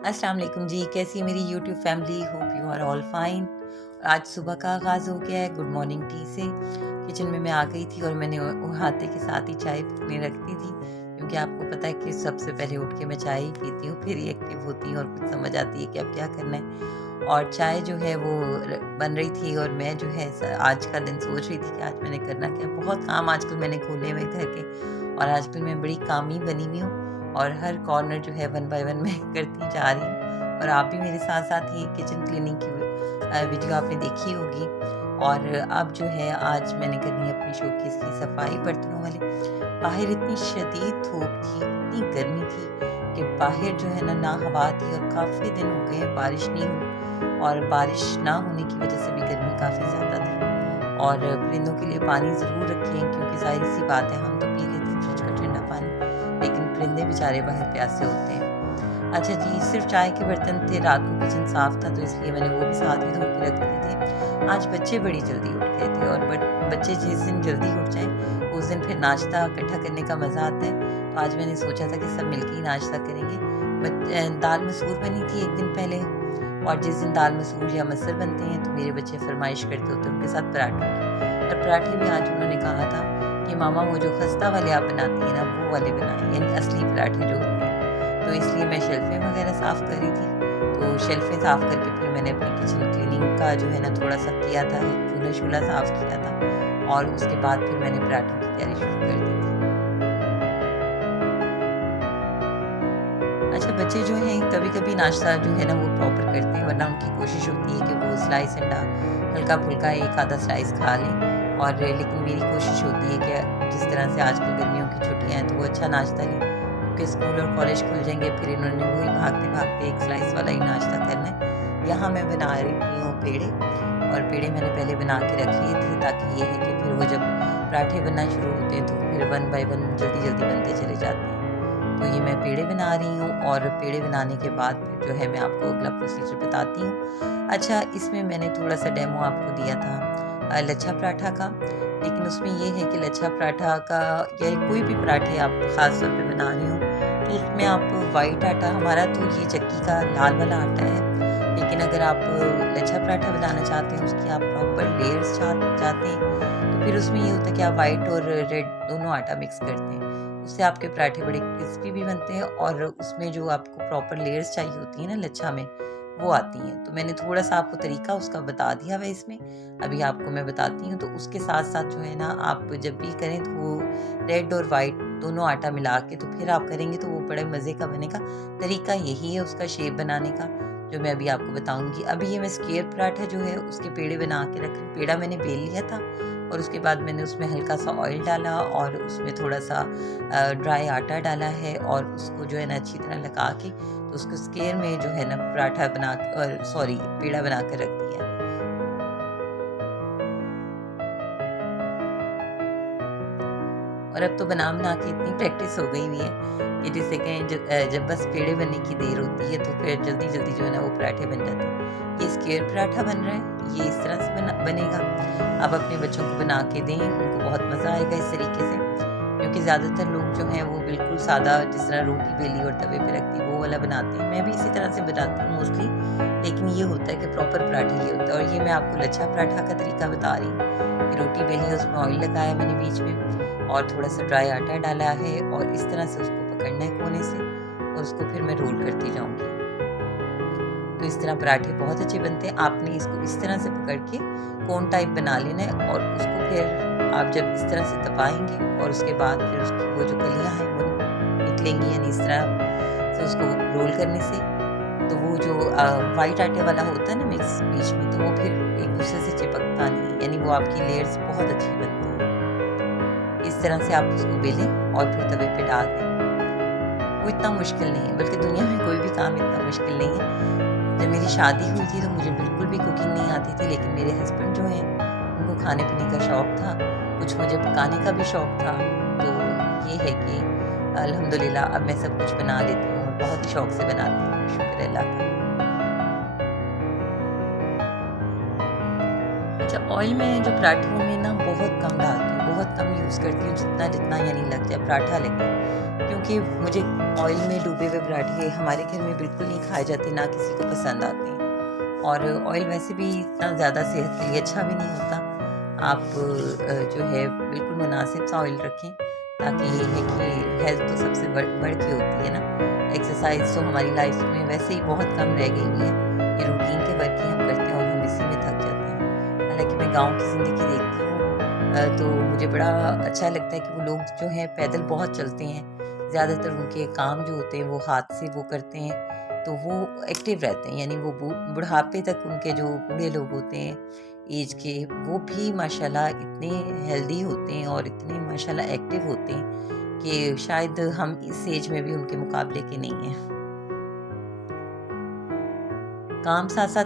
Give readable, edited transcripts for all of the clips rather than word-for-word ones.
अस्सलाम वालेकुम जी, कैसी है मेरी YouTube family. Hope you are all fine. आज सुबह का आगाज़ हो गया है गुड मॉर्निंग टी से। किचन में मैं आ गई थी और मैंने उठाते के साथ ही चाय में रख दी थी, क्योंकि आपको पता है कि सबसे पहले उठ के मैं चाय ही पीती हूँ, फिर ही एक्टिव होती हूँ और कुछ समझ आती है कि अब क्या करना है। और चाय जो है वो बन रही थी और मैं जो है आज का दिन सोच रही थी कि आज मैंने करना क्या है। बहुत काम आजकल मैंने खोले हुए घर के, और आजकल मैं बड़ी कामी बनी हुई हूँ और हर कॉर्नर जो है वन बाय वन मैं करती जा रही हूँ। और आप भी मेरे साथ साथ ही किचन क्लीनिंग की वीडियो आपने देखी होगी। और अब जो है आज मैंने करनी है अपनी शोकेस की सफाई बर्तनों वाले। बाहर इतनी शदीद धूप थी, इतनी गर्मी थी कि बाहर जो है ना हवा थी, और काफ़ी दिन हो गए बारिश नहीं हुई, और बारिश ना होने की वजह से भी गर्मी काफ़ी ज़्यादा थी। और परिंदों के लिए पानी ज़रूर रखें, क्योंकि ज़ाहिर सी बात है हम तो पी लेते हैं फ्रिज का ठंडा पानी, लेकिन परिंदे बेचारे बाहर प्यासे होते हैं। अच्छा जी, सिर्फ चाय के बर्तन थे, रात को किचन साफ था तो इसलिए मैंने वो भी साथ ही धो के रख दिए थे। आज बच्चे बड़ी जल्दी उठ गए थे, और बच्चे जिस दिन जल्दी उठ जाएं उस दिन फिर नाश्ता इकट्ठा करने का मज़ा आता है। तो आज मैंने सोचा था कि सब मिलके ही नाश्ता करेंगे। दाल मसूर बनी थी एक दिन पहले, और जिस दिन दाल मसूर या मसर बनते हैं तो मेरे बच्चे फरमाइश करते होते हैं उनके साथ पराठों की। और पराठे भी आज उन्होंने कहा था कि मामा वो जो खस्ता वाले आप बनाती हैं ना वो वाले बनाएं, यानी असली पराठे जो होते हैं। तो इसलिए मैं शेल्फ़ें वगैरह साफ़ कर रही थी। तो शेल्फ़ें साफ़ करके फिर मैंने अपनी किचन क्लीनिंग का जो है ना थोड़ा-सा किया था, चूल्हा-शूल्हा साफ़ किया था, और उसके बाद फिर मैंने पराठों की तैयारी शुरू कर दी थी। अच्छा, बच्चे जो हैं कभी-कभी नाश्ता जो है ना वो प्रॉपर करते हैं, वरना उनकी कोशिश होती है कि वो स्लाइस अंडा हल्का-फुल्का एक आधा स्लाइस खा लें। और लेकिन मेरी कोशिश होती है कि जिस तरह से आजकल गर्मियों की छुट्टियाँ हैं तो वो अच्छा नाश्ता लें, क्योंकि स्कूल और कॉलेज खुल जाएँगे, फिर इन्होंने वही भागते-भागते एक स्लाइस वाला ही नाश्ता करना है। यहाँ मैं बना रही हूँ पेड़े, और पेड़े मैंने पहले बना के रख लिए थे, ताकि ये है कि फिर वो जब पराठे बनना शुरू होते हैं तो फिर वन बाय वन जल्दी-जल्दी बनते चले जाते हैं। तो ये मैं पेड़े बना रही हूँ, और पेड़े बनाने के बाद फिर जो है मैं आपको अगला प्रोसीजर बताती हूँ। अच्छा, इसमें मैंने थोड़ा-सा डेमो आपको दिया था लच्छा पराठा का, लेकिन उसमें ये है कि लच्छा पराठा का या कोई भी पराठे आप ख़ास तौर पे बना रहे हो तो उसमें आप वाइट आटा, हमारा तो ये चक्की का लाल वाला आटा है, लेकिन अगर आप लच्छा पराठा बनाना चाहते हैं, उसकी आप प्रॉपर लेयर्स चाहते हैं, तो फिर उसमें ये होता है कि आप वाइट और रेड दोनों आटा मिक्स करते हैं। उससे आपके पराठे बड़े क्रिस्पी भी बनते हैं, और उसमें जो आपको प्रॉपर लेयर्स चाहिए होती है ना लच्छा में, वो आती हैं। तो मैंने थोड़ा-सा आपको तरीका उसका बता दिया हुआ है इसमें, अभी आपको मैं बताती हूँ। तो उसके साथ-साथ जो है ना आप जब भी करें तो वो रेड और व्हाइट दोनों आटा मिला के तो फिर आप करेंगे तो वो बड़े मज़े का बनेगा। तरीका यही है उसका शेप बनाने का, जो मैं अभी आपको बताऊँगी। अभी ये मैं स्क्वायर पराठा जो है उसके पेड़े बना के रख रही। पेड़ा मैंने बेल लिया था, और उसके बाद मैंने उसमें हल्का-सा ऑयल डाला, और उसमें थोड़ा-सा ड्राई आटा डाला है, और उसको जो है ना अच्छी तरह लगा के तो उसको स्क्वायर में जो है ना पराठा बना सॉरी पेड़ा बना के रख दिया। और अब तो बना-बना के इतनी प्रैक्टिस हो गई हुई है कि जिसे कहें जब बस पेड़े बनने की देर होती है तो फिर जल्दी-जल्दी जो है ना वो पराठे बन जाते हैं। ये स्क्वायर पराठा बन रहा है, ये इस तरह से बनेगा। आप अपने बच्चों को बना के दें, उनको बहुत मज़ा आएगा इस तरीके से, क्योंकि ज़्यादातर लोग जो हैं वो बिल्कुल सादा जिस तरह रोटी बेली और तवे पे रखती वो वाला बनाते हैं। मैं भी इसी तरह से बनाती हूँ मोस्टली, लेकिन ये होता है कि प्रॉपर पराठा ये होता है। और ये मैं आपको लच्छा पराठा का तरीका बता रही हूँ कि रोटी बेली है, उसमें ऑयल लगाया मैंने बीच में, और थोड़ा-सा ड्राई आटा डाला है, और इस तरह से उसको पकड़ना है कोने से, और उसको फिर मैं रोल करती जाऊँगी। तो इस तरह पराठे बहुत अच्छे बनते हैं। आपने इसको इस तरह से पकड़ के कोन टाइप बना लेना है, और उसको फिर आप जब इस तरह से दबाएँगे और उसके बाद फिर उसकी वो जो कलियाँ हैं वो निकलेंगी, यानी इस तरह से उसको रोल करने से, तो वो जो व्हाइट आटे वाला होता है ना मिक्स बीच में, तो वो फिर एक दूसरे से चिपकता नहीं है, यानी वो आपकी लेयर्स बहुत अच्छी बनती हैं। इस तरह से आप उसको बेलें और फिर तवे पे डाल दें। वो इतना मुश्किल नहीं है, बल्कि दुनिया में कोई भी काम इतना मुश्किल नहीं है। जब मेरी शादी हुई थी तो मुझे बिल्कुल भी कुकिंग नहीं आती थी, लेकिन मेरे हस्बैंड जो हैं उनको खाने-पीने का शौक था, कुछ मुझे पकाने का भी शौक था। तो ये है कि अल्हम्दुलिल्लाह अब मैं सब कुछ बना लेती हूँ, और बहुत ही शौक से बनाती हूँ, शुक्र है अल्लाह का। अच्छा, ऑयल मैं जो पराठों में ना बहुत कम डालती हूँ, बहुत कम यूज़ करती हूँ, जितना जितना यानी लग जाए पराठा लगे। क्योंकि मुझे ऑयल में डूबे हुए पराठे हमारे घर में बिल्कुल नहीं खाए जाते, ना किसी को पसंद आते हैं। और ऑयल वैसे भी इतना ज़्यादा सेहत के लिए अच्छा भी नहीं होता। आप जो है बिल्कुल मुनासिब सा ऑयल रखें, ताकि ये है कि हेल्थ तो सबसे बढ़ के होती है ना। एक्सरसाइज तो हमारी लाइफ में वैसे ही बहुत कम रह गई हुई है, ये रूटीन के वर्क ही हम करते हैं और हम इसी में थक जाते हैं। हालांकि मैं गांव की ज़िंदगी देखती हूँ, तो मुझे बड़ा अच्छा लगता है कि वो लोग जो हैं पैदल बहुत चलते हैं। ज़्यादातर उनके काम जो होते हैं वो हाथ से वो करते हैं, तो वो एक्टिव रहते हैं। यानी वो बुढ़ापे तक उनके जो बूढ़े लोग होते हैं एज के, वो भी माशाल्लाह इतने हेल्दी होते हैं और इतने माशाल्लाह एक्टिव होते हैं कि शायद हम इस एज में भी उनके मुकाबले के नहीं हैं। काम साथ साथ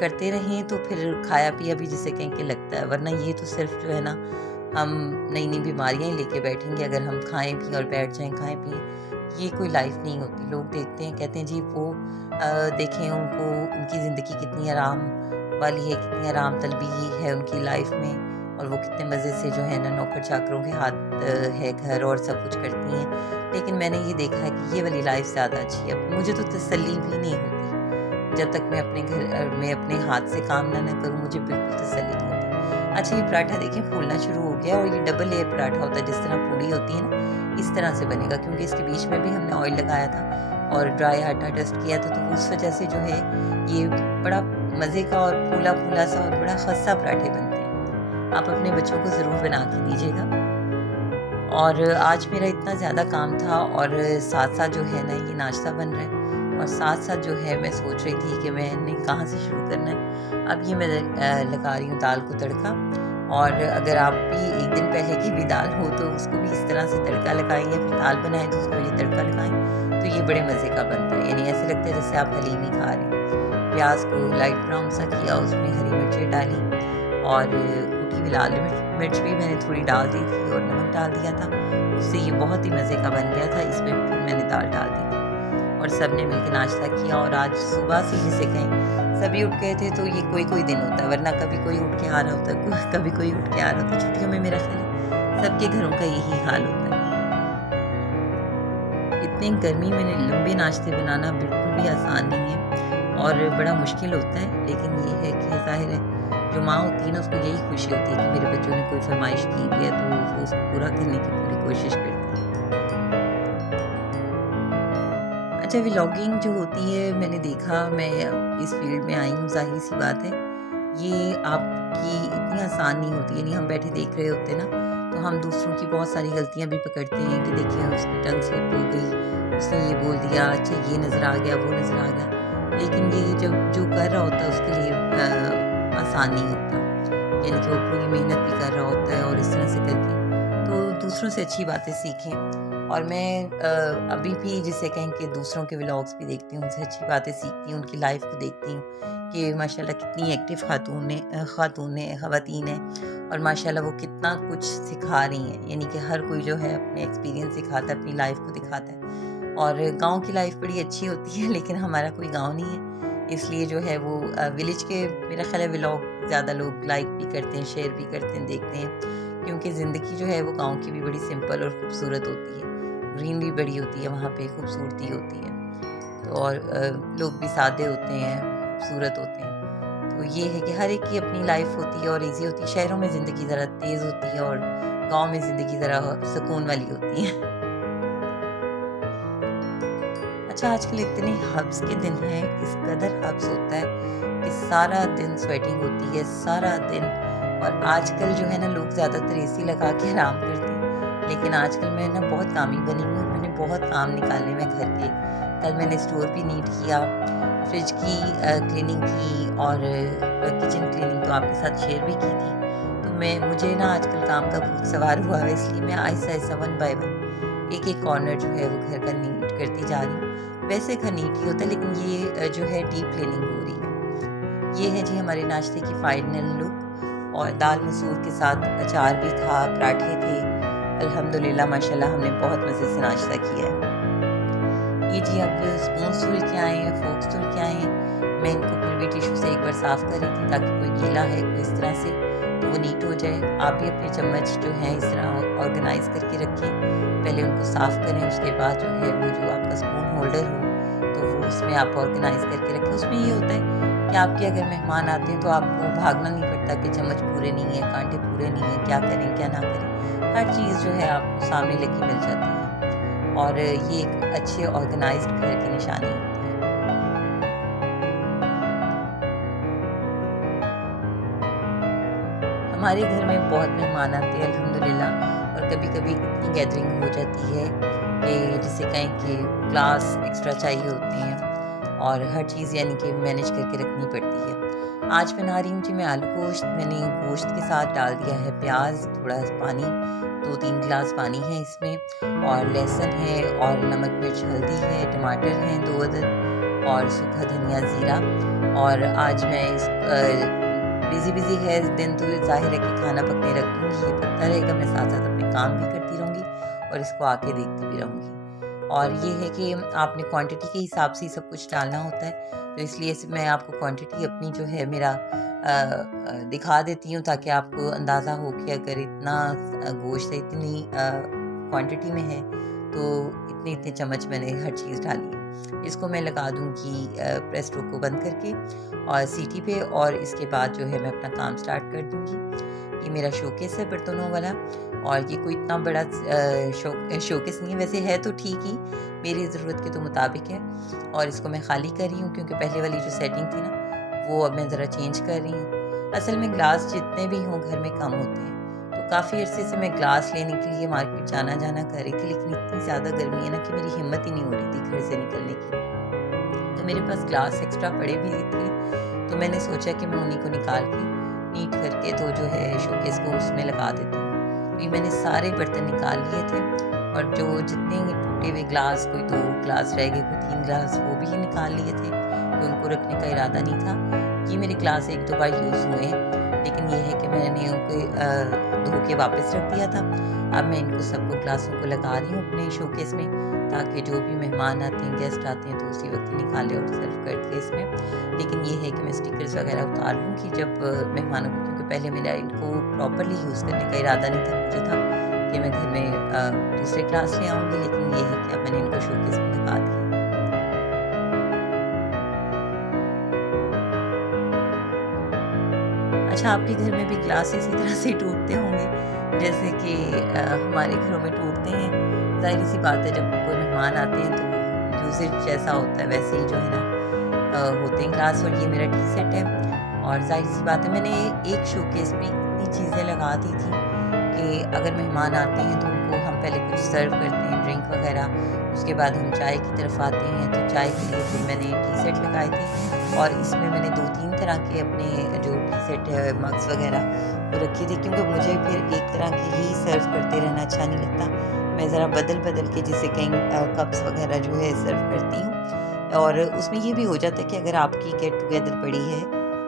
करते रहें तो फिर खाया पिया भी जिसे कहीं के लगता है, वरना ये तो सिर्फ जो है ना, हम नई नई बीमारियां ही लेके बैठेंगे अगर हम खाएं पिए और बैठ जाएं खाएं पिए। ये कोई लाइफ नहीं होती। लोग देखते हैं, कहते हैं जी वो देखें उनको, उनकी ज़िंदगी कितनी आराम वाली है, कितनी आराम तलबी है उनकी लाइफ में, और वो कितने मज़े से जो है ना नौकर चाकरों के हाथ है घर और सब कुछ करती हैं। लेकिन मैंने ये देखा है कि ये वाली लाइफ ज़्यादा अच्छी है। मुझे तो तसल्ली भी नहीं होती जब तक मैं अपने घर में अपने हाथ से काम ना करूँ, मुझे बिल्कुल तसल्ली नहीं होती। अच्छा, ये पराठा देखिए फूलना शुरू हो गया, और ये डबल लेयर पराठा होता है, जिस तरह पूड़ी होती है ना, इस तरह से बनेगा। क्योंकि इसके बीच में भी हमने ऑयल लगाया था और ड्राई आटा डस्ट किया था, तो उस वजह से जो है ये बड़ा मज़े का और फूला फूला सा और बड़ा खस्ता पराठे बनते हैं। आप अपने बच्चों को ज़रूर बना के दीजिएगा। और आज मेरा इतना ज़्यादा काम था, और साथ साथ जो है ना ये नाश्ता बन रहा है, और साथ साथ जो है मैं सोच रही थी कि मैंने कहाँ से शुरू करना है। अब ये मैं लगा रही हूँ दाल को तड़का। और अगर आप भी एक दिन पहले की भी दाल हो तो उसको भी इस तरह से तड़का लगाएंगे, फिर दाल बनाएं तो उसको ये तड़का लगाएं, तो ये बड़े मज़े का बनता है। यानी ऐसे लगता है जैसे आप हलीम ही खा रहे हैं। प्याज को लाइट ब्राउन सा किया, उसमें हरी मिर्चें डाली, और कुटी हुई लाल मिर्च भी मैंने थोड़ी डाल दी थी, और नमक डाल दिया था। उससे ये बहुत ही मज़े का बन गया था। इसमें फिर मैंने दाल डाल दी थी, और सब ने मिलकर नाश्ता किया। और आज सुबह से जिसे कहें सभी उठ गए थे, तो ये कोई कोई दिन होता है, वरना कभी कोई उठ के आ रहा होता है, कभी कोई उठ के आ रहा होता है। छुट्टियों में मेरा ख्याल सबके घरों का यही हाल होता है। इतनी गर्मी में लंबे नाश्ते बनाना बिल्कुल भी आसान नहीं है, और बड़ा मुश्किल होता है। लेकिन ये है कि ज़ाहिर है जो माँ होती है ना, उसको यही खुशी होती है कि मेरे बच्चों ने कोई फरमाइश की है, तो वो उसको पूरा करने की पूरी कोशिश करती है। अच्छा, व्लॉगिंग जो होती है, मैंने देखा, मैं इस फील्ड में आई हूँ, ज़ाहिर सी बात है ये आपकी इतनी आसान नहीं होती। यानी हम बैठे देख रहे होते ना, तो हम दूसरों की बहुत सारी गलतियाँ भी पकड़ते हैं कि देखिए उसकी टंग स्लिप हो गई, उसने ये बोल दिया, अच्छा ये नज़र आ गया, वो नज़र आ गया। लेकिन ये जब जो कर रहा होता है उसके लिए आसान नहीं होता। यानी कि वो पूरी मेहनत भी कर रहा होता है, और इस तरह से करके तो दूसरों से अच्छी बातें सीखें। और मैं अभी भी जिसे कहें कि दूसरों के व्लॉग्स भी देखती हूँ, उनसे अच्छी बातें सीखती हूँ, उनकी लाइफ को देखती हूँ कि माशाल्लाह कितनी एक्टिव ख़वातीन हैं, और माशाल्लाह वो कितना कुछ सिखा रही हैं। यानी कि हर कोई जो है अपने एक्सपीरियंस सिखाता है, अपनी लाइफ को दिखाता है। और गांव की लाइफ बड़ी अच्छी होती है, लेकिन हमारा कोई गांव नहीं है, इसलिए जो है वो विलेज के मेरा ख्याल है व्लॉग ज़्यादा लोग लाइक भी करते हैं, शेयर भी करते हैं, देखते हैं। क्योंकि ज़िंदगी जो है वो गांव की भी बड़ी सिंपल और ख़ूबसूरत होती है। ग्रीनरी बड़ी होती है वहाँ पे, खूबसूरती होती है, तो और लोग भी सादे होते हैं, खूबसूरत होते हैं। तो ये है कि हर एक की अपनी लाइफ होती है और इजी होती है। शहरों में ज़िंदगी ज़रा तेज़ होती है, और गांव में ज़िंदगी ज़रा सुकून वाली होती है। अच्छा, आजकल इतने हब्स के दिन हैं, इस कदर हब्स होता है कि सारा दिन स्वेटिंग होती है, सारा दिन। और आजकल जो है ना, लोग ज़्यादातर एसी लगा के आराम करते हैं, लेकिन आजकल मैं ना बहुत कामी बनी हूँ, मैंने बहुत काम निकाले मैं घर के। कल मैंने स्टोर भी नीट किया, फ्रिज की क्लीनिंग की, और किचन क्लीनिंग तो आपके साथ शेयर भी की थी। तो मुझे ना आजकल काम का भूत सवार हुआ है, इसलिए मैं आहिस्ता आहिस्ता 1 बाय 1 एक एक कॉर्नर जो है वो घर का नीट करती जा रही हूँ। वैसे घर नीट ही होता है, लेकिन ये जो है डीप क्लीनिंग हो रही है। ये है जी हमारे नाश्ते की फाइनल लुक, और दाल मसूर के साथ अचार भी था, पराठे थे। अल्हम्दुलिल्लाह माशाल्लाह हमने बहुत मज़े से नाश्ता किया है। ये जी अब स्पून्स धुल के आए हैं, फोक्स धुल के आए हैं। मैं इनको फिर भी टिश्यू से एक बार साफ़ कर रही थी ताकि कोई गीला है कोई इस तरह से तो वो नीट हो जाए। आप भी अपने चम्मच जो है इस तरह ऑर्गेनाइज़ करके रखें। पहले उनको साफ़ करें, उसके बाद जो है वो जो आपका स्पून होल्डर हो तो वो उसमें आप ऑर्गेनाइज़ करके रखें। उसमें ये होता है कि आपके अगर मेहमान आते हैं तो आपको भागना नहीं पड़ता कि चम्मच पूरे नहीं है, कांटे पूरे नहीं हैं, क्या करें क्या ना करें। हर चीज़ जो है आपको सामने लेके मिल जाती है और ये एक अच्छे ऑर्गेनाइज्ड घर की निशानी होती है। हमारे घर में बहुत मेहमान आते हैं अल्हम्दुलिल्लाह और कभी-कभी इतनी गैदरिंग हो जाती है कि जिसे कहें कि ग्लास एक्स्ट्रा चाहिए होते हैं और हर चीज़ यानी कि मैनेज करके रखनी पड़ती है। आज बना रही हूँ जी मैं आलू गोश्त। मैंने गोश्त के साथ डाल दिया है प्याज, थोड़ा पानी, 2-3 गिलास पानी है इसमें और लहसुन है और नमक मिर्च हल्दी है, टमाटर हैं 2 अदद और सूखा धनिया ज़ीरा। और आज मैं इस बिज़ी है दिन तो ज़ाहिर है कि खाना पकने रख दूँगी, ये पकता रहेगा, मैं साथ-साथ अपने काम भी करती रहूँगी और इसको आके देखती भी रहूँगी। और ये है कि आपने क्वांटिटी के हिसाब से ही सब कुछ डालना होता है, तो इसलिए मैं आपको क्वांटिटी अपनी जो है मेरा दिखा देती हूँ ताकि आपको अंदाज़ा हो कि अगर इतना गोश्त है, इतनी क्वांटिटी में है, तो इतने-इतने चम्मच मैंने हर चीज़ डाली है। इसको मैं लगा दूँगी प्रेस स्टोव को बंद करके और सीटी पे और इसके बाद जो है मैं अपना काम स्टार्ट कर दूँगी। ये मेरा शोकेस है बर्तनों वाला और ये कोई इतना बड़ा शोकेस नहीं है, वैसे है तो ठीक ही, मेरी ज़रूरत के तो मुताबिक है। और इसको मैं खाली कर रही हूँ क्योंकि पहले वाली जो सेटिंग थी ना, वो अब मैं ज़रा चेंज कर रही हूँ। असल में ग्लास जितने भी हों घर में कम होते हैं, तो काफ़ी अरसे से मैं ग्लास लेने के लिए मार्केट जाना कर रही थी, लेकिन इतनी ज़्यादा गर्मी है ना कि मेरी हिम्मत ही नहीं हो रही थी घर से निकलने की। तो मेरे पास ग्लास एक्स्ट्रा पड़े भी थे, तो मैंने सोचा कि मैं उन्हीं को निकाल के नीट करके तो जो है शोकेस को उसमें लगा देती हूँ। तो ये मैंने सारे बर्तन निकाल लिए थे और जो जितने टूटे हुए ग्लास, कोई 2 ग्लास रह गए, कोई 3 ग्लास, वो भी निकाल लिए थे, तो उनको रखने का इरादा नहीं था। ये मेरे ग्लास 1-2 बार यूज़ हुए हैं, लेकिन ये है कि मैंने उनको धो के वापस रख दिया था। अब मैं इनको सबको ग्लासों को लगा रही हूँ अपने शोकेस में ताकि जो भी मेहमान आते हैं, गेस्ट आते हैं तो उसी वक्त ही निकालें और सर्व कर दिए इसमें। लेकिन ये है कि मैं स्टिकर्स वगैरह उतार लूँगी जब मेहमानों को, क्योंकि पहले मेरा इनको प्रॉपरली यूज़ करने का इरादा नहीं था। मुझे था कि मैं घर में दूसरे ग्लास ले आऊँगी, लेकिन ये है कि अब मैंने इनको शोकेस में लगा दिया। अच्छा, आपके घर में भी ग्लास इसी तरह से टूटते होंगे जैसे कि हमारे घरों में टूटते हैं। ज़ाहिर सी बात है, जब कोई मेहमान आते हैं तो यूसेज जैसा होता है वैसे ही जो है ना होते हैं ग्लास। और ये मेरा टी सेट है और ज़ाहिर सी बात है मैंने एक शोकेस में इतनी चीज़ें लगा दी थी कि अगर मेहमान आते हैं तो उनको हम पहले कुछ सर्व करते हैं, ड्रिंक वगैरह, उसके बाद हम चाय की तरफ आते हैं तो चाय के लिए फिर मैंने टी सेट लगाए थे और इसमें मैंने 2-3 तरह के अपने जो टी सेट है मग्स वगैरह वो रखे थे, क्योंकि मुझे फिर एक तरह के ही सर्व करते रहना अच्छा नहीं लगता। मैं ज़रा बदल के जैसे कहीं कप्स वगैरह जो है सर्व करती हूँ। और उसमें ये भी हो जाता है कि अगर आपकी गेट टुगेदर पड़ी है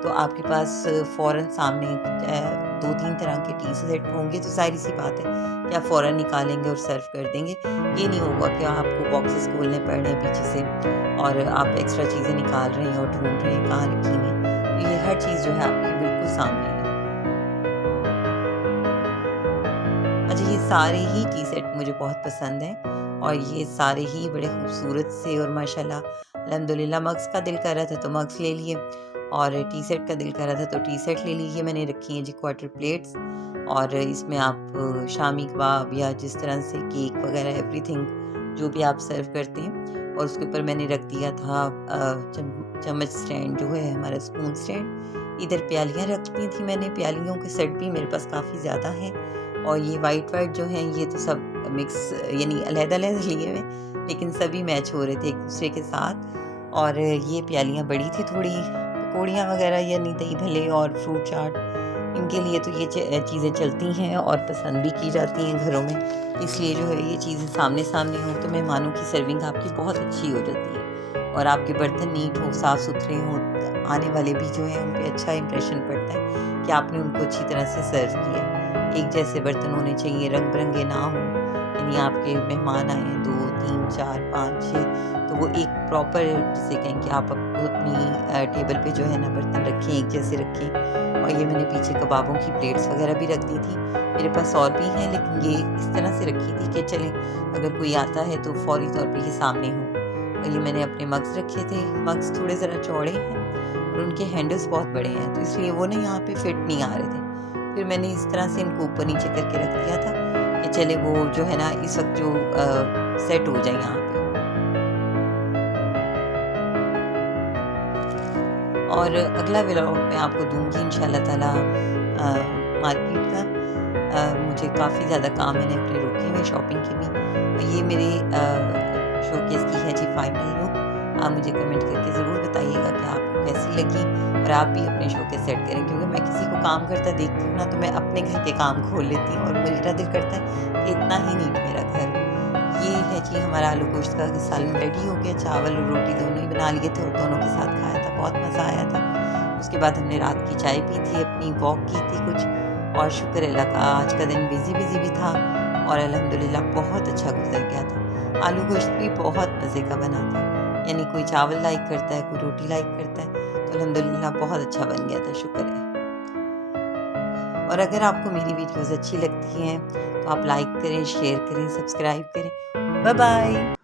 तो आपके पास फ़ौरन सामने 2-3 तरह के टी सेट होंगे, तो ज़ाहिर सी बात है कि आप फ़ौरन निकालेंगे और सर्व कर देंगे। ये नहीं होगा कि आपको बॉक्सेस खोलने पड़ रहे हैं पीछे से और आप एक्स्ट्रा चीज़ें निकाल रहे हैं और ढूंढ रहे हैं कहाँ रखी हुई हैं। तो ये हर चीज़ जो है आपकी बिल्कुल सामने है। अच्छा, ये सारे ही टी सेट मुझे बहुत पसंद हैं और ये सारे ही बड़े खूबसूरत से और माशाल्लाह अल्हम्दुलिल्लाह। मग्स का दिल कर रहा था तो मग्स ले लिए और टी सेट का दिल कर रहा था तो टी सेट ले लीजिए। मैंने रखी हैं जी क्वार्टर प्लेट्स और इसमें आप शामी कबाब या जिस तरह से केक वगैरह एवरीथिंग जो भी आप सर्व करते हैं। और उसके ऊपर मैंने रख दिया था चम्मच स्टैंड जो है हमारा स्पून स्टैंड। इधर प्यालियाँ रख दी थी मैंने, प्यालियों के सेट भी मेरे पास काफ़ी ज़्यादा हैं और ये वाइट जो हैं ये तो सब मिक्स यानी अलग-अलग लिए हुए, लेकिन सभी मैच हो रहे थे एक दूसरे के साथ। और ये प्यालियाँ बड़ी थी थोड़ी, पकौड़ियाँ वगैरह यानी दही भल्ले और फ्रूट चाट, इनके लिए तो ये चीज़ें चलती हैं और पसंद भी की जाती हैं घरों में। इसलिए जो है ये चीज़ें सामने हों तो मेहमानों की सर्विंग आपकी बहुत अच्छी हो जाती है और आपके बर्तन नीट हो, साफ़ सुथरे हों, आने वाले भी जो है उन पर अच्छा इंप्रेशन पड़ता है कि आपने उनको अच्छी तरह से सर्व किया। एक जैसे बर्तन होने चाहिए, रंग बिरंगे ना हों, यानी आपके मेहमान आए हैं 2, 3, 4, 5, 6 तो तो वो एक प्रॉपर जिसे कहें कि आप अपनी टेबल पे जो है ना बर्तन रखें, एक जैसे रखें। और ये मैंने पीछे कबाबों की प्लेट्स वगैरह भी रख दी थी। मेरे पास और भी हैं, लेकिन ये इस तरह से रखी थी कि चलें अगर कोई आता है तो फ़ौरी तौर पे ये सामने हो। और ये मैंने अपने मग्स रखे थे। मग्स थोड़े ज़रा चौड़े हैं और उनके हैंडल्स बहुत बड़े हैं, तो इसलिए वो ना यहाँ पे फिट नहीं आ रहे थे। फिर मैंने इस तरह से इनको ऊपर नीचे करके रख दिया था कि चले वो जो है ना इस वक्त जो सेट हो जाए यहाँ पे। और अगला व्लॉग मैं आपको दूंगी इंशाल्लाह ताला मार्केट का। मुझे काफ़ी ज़्यादा काम मैंने अपने रुके हुए शॉपिंग के भी। और ये मेरे शोकेस की है जी फाइनल लुक। आप मुझे कमेंट करके ज़रूर बताइएगा कि आपको कैसी लगी और आप भी अपने शोकेस सेट करें, क्योंकि मैं किसी को काम करता देखती हूँ ना तो मैं अपने घर के काम खोल लेती हूँ और मेरा दिल करता है कि इतना ही नीट मेरा घर। ये है जी हमारा आलू गोश्त का सालन रेडी हो गया। चावल और रोटी दोनों ही बना लिए थे और दोनों के साथ खाया था, बहुत मज़ा आया था। उसके बाद हमने रात की चाय पी थी, अपनी वॉक की थी कुछ, और शुक्र अल्लाह का आज का दिन बिजी भी था और अल्हम्दुलिल्लाह बहुत अच्छा गुजर गया था। आलू गोश्त भी बहुत मज़े का बना था, यानी कोई चावल लाइक करता है, कोई रोटी लाइक करता है, तो अल्हम्दुलिल्लाह बहुत अच्छा बन गया था, शुक्र है। और अगर आपको मेरी वीडियोज़ अच्छी लगती हैं तो आप लाइक करें, शेयर करें, सब्सक्राइब करें। Bye bye.